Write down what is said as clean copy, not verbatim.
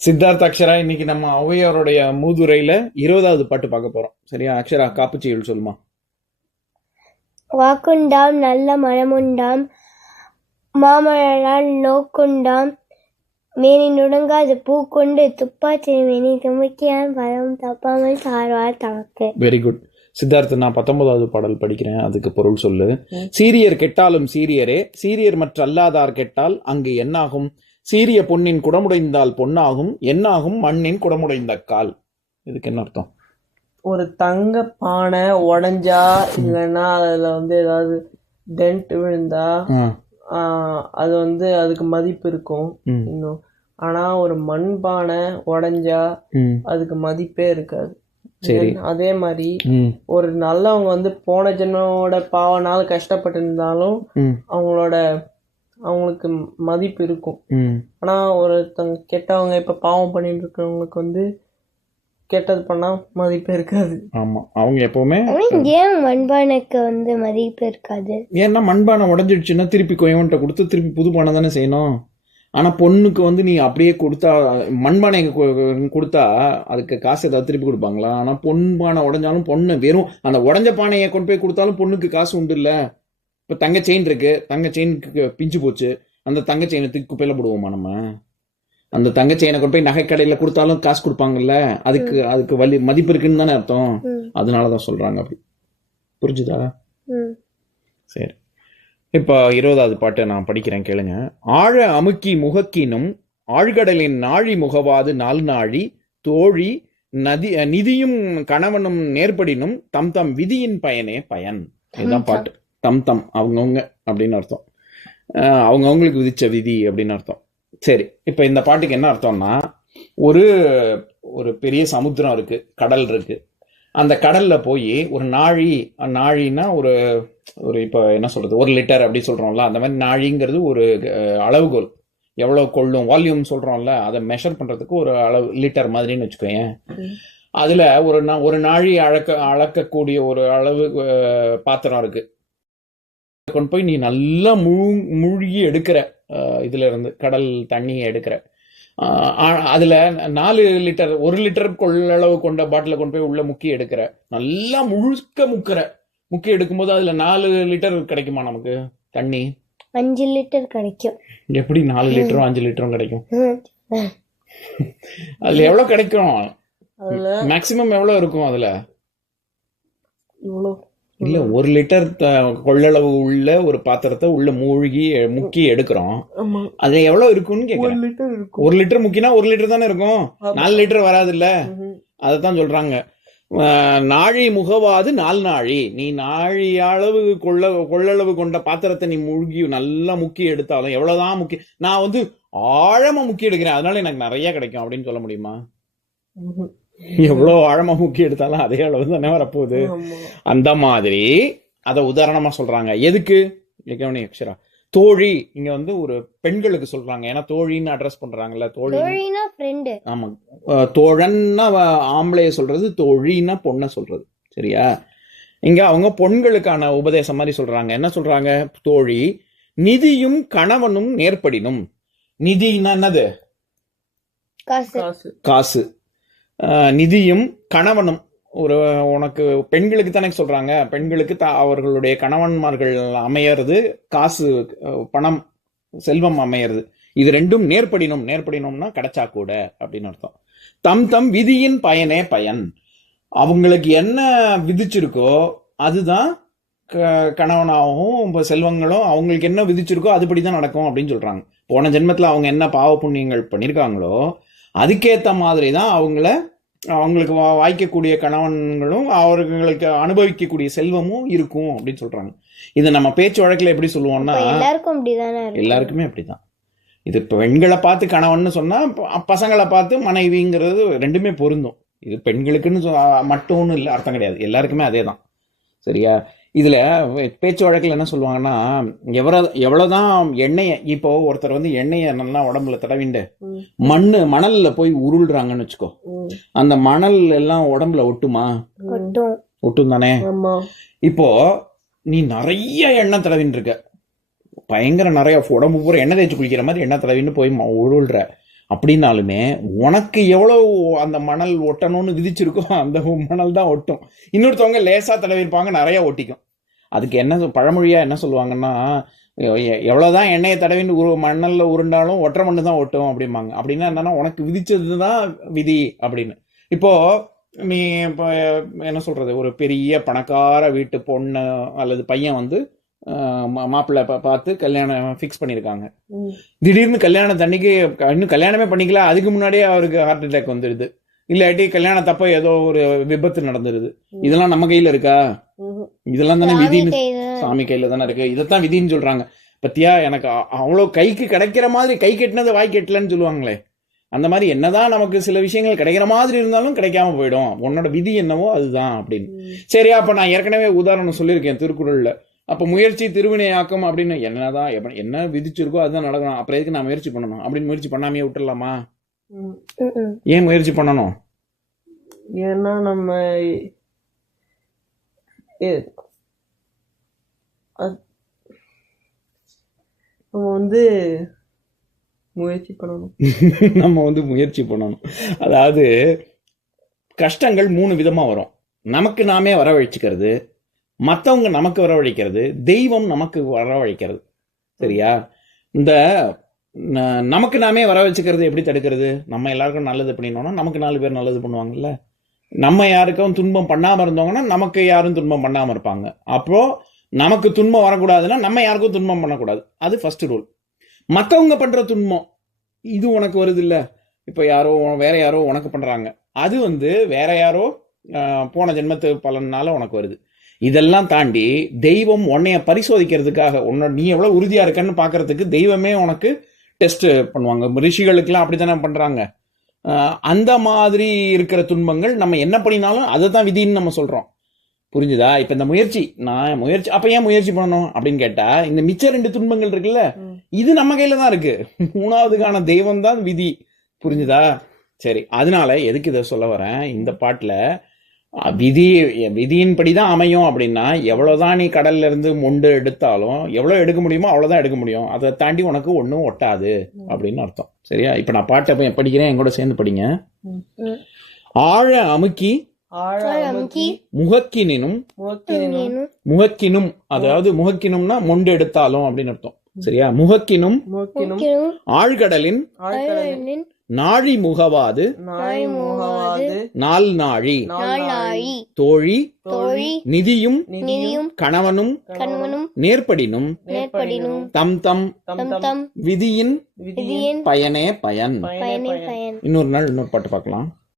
சித்தார்த் அக்ஷரா, இன்னைக்கு நம்ம ஔவையாருடைய மூதுரையில 20வது பாட்டு பார்க்க போறோம். சரியா? அக்ஷரா, காப்புச்செய்யுள் சொல்லுமா. வாக்குண்டாம் நல்ல மனமுண்டாம் மாமலரால் நோக்குண்டாம் மேனி நுடங்காது பூக்கொண்டு துப்பாச்சி மேனி தும்பிக்கையான் பதம் தப்பாமல் சார்வார் தமக்கு. Very good Siddharth. நான் 19வது பாடல் படிக்கிறேன், அதுக்கு பொருள் சொல்லு. சீரியர் கெட்டாலும் சீரியரே, சீரியர் மற்ற அல்லாதார் கெட்டால் அங்கு என்னாகும்? சீரிய பொன்னின் குடமுடைந்தால் பொன்னாகும், என்னாகும் மண்ணின் குடமுடைந்த கால். இதுக்கு என்ன அர்த்தம்? ஒரு தங்க பானை உடைஞ்சா இல்லைன்னா அதுல ஏதாவது டென்ட் விழுந்தா அது அதுக்கு மதிப்பு இருக்கும் இன்னும். ஆனா ஒரு மண்பானை உடைஞ்சா அதுக்கு மதிப்பே இருக்காது. அதே மாதிரி ஒரு நல்லவங்க போன ஜென்மோட பாவனால கஷ்டப்பட்டு இருந்தாலும் அவங்களுக்கு மதிப்பு இருக்கும். ஆனா ஒருத்தங்க கெட்டவங்க இப்ப பாவம் பண்ணிட்டு இருக்கிறவங்களுக்கு கெட்டது பண்ணா மதிப்பே இருக்காது. ஆமா, அவங்க எப்பவுமே ஏன் மண்பானைக்கு மதிப்பு இருக்காது? ஏன்னா மண்பானை உடஞ்சிடுச்சுன்னா திருப்பி கோயவன்ட்ட கொடுத்து திருப்பி புது பானை தானே செய்யணும். ஆனா பொண்ணுக்கு நீ அப்படியே கொடுத்தா, மண்பானை கொடுத்தா அதுக்கு காசு ஏதாவது திருப்பி கொடுப்பாங்களா? ஆனா பொன்பானை உடஞ்சாலும் பொண்ணு வெறும் அந்த உடஞ்ச பானையை கொண்டு போய் கொடுத்தாலும் பொண்ணுக்கு காசு உண்டு இல்ல. இப்ப தங்க செயின் இருக்கு, தங்க செயினுக்கு பிஞ்சு போச்சு, அந்த தங்க செயினை தூக்கி குப்பையில போடுவோமா நம்ம? அந்த தங்க செயினை கொண்டு போய் நகை கடையில கொடுத்தாலும் காசு கொடுப்பாங்கல்ல. அதுக்கு மதிப்பு இருக்குன்னு தானே அர்த்தம். அதனாலதான் சொல்றாங்க அப்படி. புரிஞ்சுதா? சரி, இப்போ 20வது பாட்டு நான் படிக்கிறேன், கேளுங்க. ஆழ அமுக்கி முகக்கினும் ஆழ்கடலின் நாழி முகவாது நாள் நாழி தோழி நிதியும் கணவனும் நேர்படினும் தம் தம் விதியின் பயனே பயன். இதுதான் பாட்டு. தம் தம் அவங்கவுங்க அப்படின்னு அர்த்தம். அவங்கவுங்களுக்கு விதிச்ச விதி அப்படின்னு அர்த்தம். சரி, இப்போ இந்த பாட்டுக்கு என்ன அர்த்தம்னா, ஒரு ஒரு பெரிய சமுத்திரம் இருக்கு, கடல் இருக்கு. அந்த கடல்ல போய் ஒரு நாழின்னா ஒரு ஒரு இப்போ என்ன சொல்றது, 1 லிட்டர் அப்படி சொல்றோம்ல, அந்த மாதிரி நாழிங்கிறது ஒரு அளவுகோல். எவ்வளவு கொள்ளும் வால்யூம் சொல்றோம்ல, அதை மெஷர் பண்றதுக்கு ஒரு அளவு லிட்டர் மாதிரின்னு வச்சுக்கோங்க. அதுல ஒரு நாழி அளக்கக்கூடிய ஒரு அளவு பாத்திரம் இருக்கு. கொண்டு போய் நீ நல்லா மூழ்கி எடுக்கிற, இதுல இருந்து கடல் தண்ணியை எடுக்கிற. அதுல 4 லிட்டர் 1 லிட்டர் கொள்ளளவு கொண்ட பாட்டில கொண்டு போய் உள்ள முக்கி எடுக்கிற. நல்லா முக்கி எடுக்கும்போது அதுல 4 லிட்டர் கிடைக்குமா நமக்கு தண்ணி? 5 லிட்டர் கிடைக்கும். எப்படி 4 லிட்டரும் 5 லிட்டரும் கிடைக்கும்? அதுல எவ்வளவு கிடைக்கும்? மேக்சிமம் எவ்வளவு இருக்கும் அதுல? இல்ல, 1 லிட்டர் கொள்ளளவு உள்ள ஒரு பாத்திரத்தை உள்ள முக்கி எடுக்கிறோம். அது எவ்வளவு இருக்கும்னு கேக்குறேன். 1 லிட்டர் முக்கினா 1 லிட்டர் தானே இருக்கும், 4 லிட்டர் வராது இல்ல. அதத்தான் சொல்றாங்க, நாழி முகவாது நாள் நாழி. நீ நாழி அளவு கொள்ளளவு கொண்ட பாத்திரத்தை நீ நல்லா முக்கி எடுத்தாலும் எவ்வளவுதான் முக்கி, நான் ஆழமா முக்கி எடுக்கிறேன் அதனால எனக்கு நிறைய கிடைக்கும் அப்படின்னு சொல்ல முடியுமா? எவ்வளவு ஆழமா முக்கி எடுத்தாலும் அதே அளவு தானே வரப்போகுது. அந்த மாதிரி அத உதாரணமா சொல்றாங்க. எதுக்கு? அக்ஷரா, தோழி இங்க ஒரு பெண்களுக்கு சொல்றாங்க. ஏன்னா தோழின்னு அட்ரஸ் பண்றாங்கல்ல. தோழினா ஃப்ரெண்ட். ஆமா, தோழன்னா ஆம்பளைய சொல்றது, தோழின்னா பொண்ண சொல்றது. சரியா? இங்க அவங்க பொண்களுக்கான உபதேசம் மாதிரி சொல்றாங்க. என்ன சொல்றாங்க? தோழி நிதியும் கணவனும் நேர்படினும். நிதினா என்னது? காசு. நிதியும் கணவனும் உனக்கு பெண்களுக்கு தானே சொல்றாங்க. பெண்களுக்கு அவர்களுடைய கணவன்மார்கள் அமையறது, காசு பணம் செல்வம் அமையறது. இது ரெண்டும் நேர்படினும்னா கிடைச்சா கூட அப்படின்னு அர்த்தம். தம் தம் விதியின் பயனே பயன். அவங்களுக்கு என்ன விதிச்சிருக்கோ அதுதான் கணவனாகவும் செல்வங்களும் அவங்களுக்கு என்ன விதிச்சிருக்கோ அதுபடிதான் நடக்கும் அப்படின்னு சொல்றாங்க. போன ஜென்மத்துல அவங்க என்ன பாவ புண்ணியங்கள் பண்ணிருக்காங்களோ அதுக்கேத்த மாதிரிதான் அவங்களுக்கு வாய்க்கக்கூடிய கணவன்களும் அவர்களுக்கு அனுபவிக்கக்கூடிய செல்வமும் இருக்கும் அப்படின்னு சொல்றாங்க. இது நம்ம பேச்சு வழக்குல எப்படி சொல்லுவோம்னா, எல்லாருக்குமே அப்படிதான். இது பெண்களை பார்த்து கணவன் சொன்னா பசங்களை பார்த்து மனைவிங்கிறது ரெண்டுமே பொருந்தும். இது பெண்களுக்குன்னு மட்டும்னு இல்லை, அர்த்தம் கிடையாது, எல்லாருக்குமே அதே தான். சரியா? இதுல பேச்சு வழக்கில் என்ன சொல்லுவாங்கன்னா, எவ்வளவுதான் எண்ணெய, இப்போ ஒருத்தர் எண்ணெய நல்லா உடம்புல தடவிண்டு மணல்ல போய் உருள்றாங்கன்னு வச்சுக்கோ, அந்த மணல் எல்லாம் உடம்புல ஒட்டுமா? ஒட்டும் தானே. இப்போ நீ நிறைய எண்ணெய் தடவின்னு இருக்க, பயங்கர நிறைய உடம்பு பூரா எண்ணெய் தேய்ச்சி குளிக்கிற மாதிரி எண்ணெய் தடவின்னு போய் உருள்ற. அப்படின்னாலுமே உனக்கு எவ்வளவு அந்த மணல் ஒட்டணும்னு விதிச்சிருக்கோ அந்த மணல் தான் ஒட்டும். இன்னொருத்தவங்க லேசா தடவி இருப்பாங்க, நிறைய ஒட்டிக்கும். அதுக்கு என்ன பழமொழியா என்ன சொல்லுவாங்கன்னா, எவ்வளவுதான் எண்ணெயை தடவின்னு மணல்ல உருண்டாலும் ஒற்றை மண்ணு தான் ஒட்டும் அப்படிம்பாங்க. அப்படின்னா என்னன்னா, உனக்கு விதிச்சதுதான் விதி அப்படின்னு. இப்போ நீ இப்போ என்ன சொல்றது, ஒரு பெரிய பணக்கார வீட்டு பொண்ணு அல்லது பையன் வந்து மாப்பிள்ளை பார்த்து கல்யாணம் ஃபிக்ஸ் பண்ணியிருக்காங்க. திடீர்னு கல்யாணத்தன்னைக்கு இன்னும் கல்யாணமே பண்ணிக்கல, அதுக்கு முன்னாடியே அவருக்கு ஹார்ட் அட்டாக் வந்துடுது, இல்லாட்டி கல்யாணத்தப்ப ஏதோ ஒரு விபத்து நடந்துருது. இதெல்லாம் நம்ம கையில இருக்கா? இதெல்லாம் தானே விதின்னு, சாமி கையில தானே இருக்கு. இதைத்தான் விதின்னு சொல்றாங்க. பத்தியா, எனக்கு அவ்வளவு கைக்கு கிடைக்கிற மாதிரி கை கெட்டினது வாய் கெட்டலன்னு சொல்லுவாங்களே, அந்த மாதிரி என்னதான் நமக்கு சில விஷயங்கள் கிடைக்கிற மாதிரி இருந்தாலும் கிடைக்காம போயிடும். உன்னோட விதி என்னவோ அதுதான் அப்படின்னு. சரியா, அப்ப நான் ஏற்கனவே உதாரணம் சொல்லியிருக்கேன் திருக்குறள்ல. அப்ப முயற்சி திருவினையாக்கம் அப்படின்னு என்னதான் என்ன விதிச்சிருக்கோ அதுதான் நடக்கணும். அப்புறம் எதுக்கு நான் முயற்சி பண்ணணும் அப்படின்னு முயற்சி பண்ணாமையே விட்டுடலாமா? ஏன் முயற்சி பண்ணணும்? ஏன்னா நம்ம வந்து முயற்சி பண்ணணும். நம்ம வந்து முயற்சி பண்ணணும். அதாவது கஷ்டங்கள் 3 விதமா வரும். நமக்கு நாமே வரவழைச்சுக்கிறது, மற்றவங்க நமக்கு வரவழைக்கிறது, தெய்வம் நமக்கு வரவழைக்கிறது. சரியா? இந்த நமக்கு நாமே வர வச்சுக்கிறது எப்படி தடுக்கிறது? நம்ம எல்லாருக்கும் நல்லது பண்ணினோம்னா நமக்கு 4 பேர் நல்லது பண்ணுவாங்கல்ல. நம்ம யாருக்கும் துன்பம் பண்ணாம இருந்தோங்கன்னா நமக்கு யாரும் துன்பம் பண்ணாம இருப்பாங்க. அப்போ நமக்கு துன்பம் வரக்கூடாதுன்னா நம்ம யாருக்கும் துன்பம் பண்ணக்கூடாது. அது ஃபர்ஸ்ட் ரூல். மற்றவங்க பண்ற துன்பம் இது உனக்கு வருது இல்ல, இப்போ யாரோ வேற யாரோ உனக்கு பண்றாங்க, அது வந்து வேற யாரோ போன ஜென்மத்து பலனால உனக்கு வருது. இதெல்லாம் தாண்டி தெய்வம் உன்னைய பரிசோதிக்கிறதுக்காக, நீ எவ்வளவு உறுதியா இருக்கன்னு பாக்குறதுக்கு தெய்வமே உனக்கு டெஸ்ட் பண்ணுவாங்க. ரிஷிகளுக்கெல்லாம் அப்படித்தானே பண்றாங்க. அந்த மாதிரி இருக்கிற துன்பங்கள் நம்ம என்ன பண்ணினாலும் அதை தான் விதின்னு நம்ம சொல்றோம். புரிஞ்சுதா? இப்ப இந்த நான் முயற்சி அப்ப ஏன் முயற்சி பண்ணணும் அப்படின்னு கேட்டா, இந்த மிச்ச 2 துன்பங்கள் இருக்குல்ல, இது நம்ம கையில தான் இருக்கு. 3வதுக்கான தெய்வம் தான் விதி. புரிஞ்சுதா? சரி, அதனால எதுக்கு இதை சொல்ல வரேன், இந்த பாட்டுல விதியின்படிதான் அமையும் அப்படின்னா, எவ்வளவுதான் நீ கடல்ல இருந்து மொண்டு எடுத்தாலும் எவ்வளவு எடுக்க முடியுமோ அவ்வளவுதான் எடுக்க முடியும். அதை தாண்டி உனக்கு ஒன்னும் ஒட்டாது அப்படின்னு அர்த்தம். சரியா? இப்ப நான் பாட்டை படிக்கிறேன், என் கூட சேர்ந்து படிங்க. ஆழ அமுக்கி முகக்கினும் முகக்கினும், அதாவது முகக்கினும்னா மொண்டு எடுத்தாலும் அப்படின்னு அர்த்தம். சரியா? முகக்கினும் ஆழ்கடலின் நாழி முகவாது நாள் நாழி தோழி நிதியும் கணவனும் நேர்படினும் தம் தம் விதியின் பயனே பயன். இன்னொரு நாள் இன்னொரு பாட்டு பார்க்கலாம்.